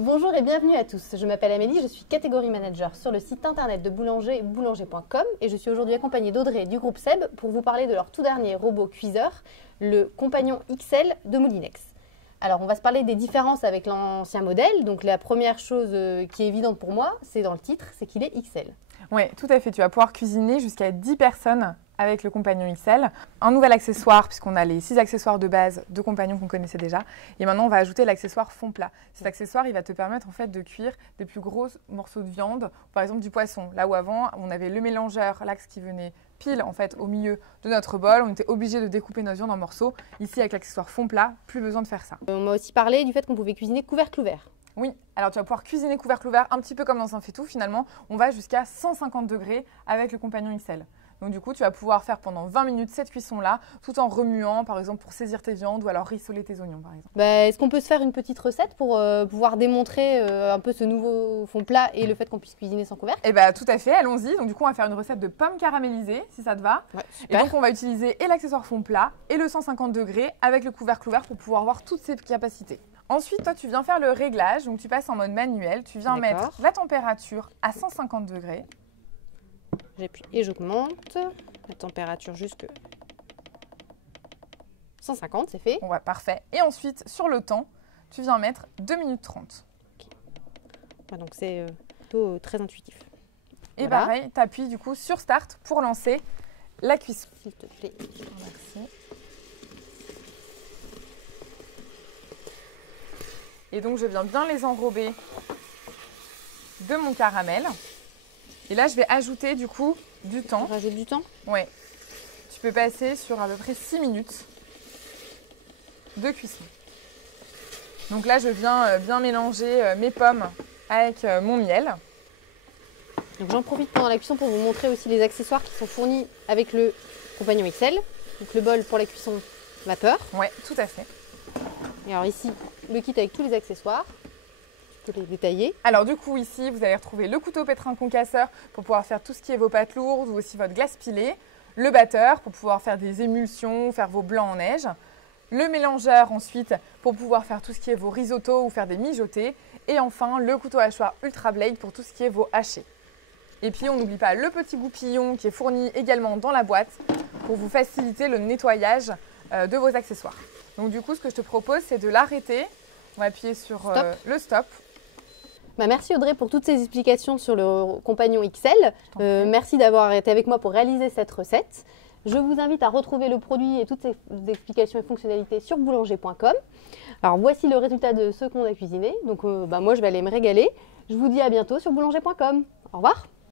Bonjour et bienvenue à tous, je m'appelle Amélie, je suis catégorie manager sur le site internet de Boulanger, boulanger.com et je suis aujourd'hui accompagnée d'Audrey du groupe Seb pour vous parler de leur tout dernier robot cuiseur, le Compagnon XL de Moulinex. Alors on va se parler des différences avec l'ancien modèle, donc la première chose qui est évidente pour moi, c'est dans le titre, c'est qu'il est XL. Oui, tout à fait, tu vas pouvoir cuisiner jusqu'à 10 personnes avec le Compagnon XL. Un nouvel accessoire, puisqu'on a les 6 accessoires de base de Compagnon qu'on connaissait déjà. Et maintenant, on va ajouter l'accessoire fond plat. Cet accessoire, il va te permettre en fait de cuire des plus gros morceaux de viande, par exemple du poisson. Là où avant, on avait le mélangeur, l'axe qui venait pile en fait au milieu de notre bol. On était obligé de découper notre viande en morceaux. Ici, avec l'accessoire fond plat, plus besoin de faire ça. On m'a aussi parlé du fait qu'on pouvait cuisiner couvercle ouvert. Oui, alors tu vas pouvoir cuisiner couvercle ouvert un petit peu comme dans un faitout finalement. On va jusqu'à 150 degrés avec le Compagnon XL. Donc du coup, tu vas pouvoir faire pendant 20 minutes cette cuisson-là, tout en remuant, par exemple, pour saisir tes viandes ou alors rissoler tes oignons, par exemple. Est-ce qu'on peut se faire une petite recette pour pouvoir démontrer un peu ce nouveau fond plat et le fait qu'on puisse cuisiner sans couvercle? Eh bien, tout à fait, allons-y. Donc du coup, on va faire une recette de pommes caramélisées, si ça te va. Ouais, super. Et donc, on va utiliser et l'accessoire fond plat et le 150 degrés avec le couvercle ouvert pour pouvoir voir toutes ses capacités. Ensuite, toi, tu viens faire le réglage. Donc, tu passes en mode manuel. Tu viens mettre la température à 150 degrés. J'appuie et j'augmente la température jusque 150, c'est fait. Ouais, parfait. Et ensuite, sur le temps, tu viens mettre 2 minutes 30. Okay. Ouais, donc c'est plutôt très intuitif. Et voilà. pareil, tu appuies du coup sur Start pour lancer la cuisson. S'il te plaît. Merci. Et donc, je viens bien les enrober de mon caramel. Et là, je vais ajouter du coup du temps. On rajoute du temps? Ouais. Tu peux passer sur à peu près 6 minutes de cuisson. Donc là, je viens bien mélanger mes pommes avec mon miel. Donc j'en profite pendant la cuisson pour vous montrer aussi les accessoires qui sont fournis avec le Compagnon XL. Donc le bol pour la cuisson vapeur. Ouais, tout à fait. Et alors ici, le kit avec tous les accessoires. Je peux les détailler. Alors du coup, ici, vous allez retrouver le couteau pétrin concasseur pour pouvoir faire tout ce qui est vos pâtes lourdes ou aussi votre glace pilée. Le batteur pour pouvoir faire des émulsions, faire vos blancs en neige. Le mélangeur ensuite pour pouvoir faire tout ce qui est vos risottos ou faire des mijotés. Et enfin, le couteau hachoir Ultra Blade pour tout ce qui est vos hachés. Et puis, on n'oublie pas le petit goupillon qui est fourni également dans la boîte pour vous faciliter le nettoyage de vos accessoires. Donc du coup, ce que je te propose, c'est de l'arrêter. On va appuyer sur le stop. Merci Audrey pour toutes ces explications sur le Compagnon XL. Merci d'avoir été avec moi pour réaliser cette recette. Je vous invite à retrouver le produit et toutes ces explications et fonctionnalités sur boulanger.com. Alors voici le résultat de ce qu'on a cuisiné. Donc moi je vais aller me régaler. Je vous dis à bientôt sur boulanger.com. Au revoir.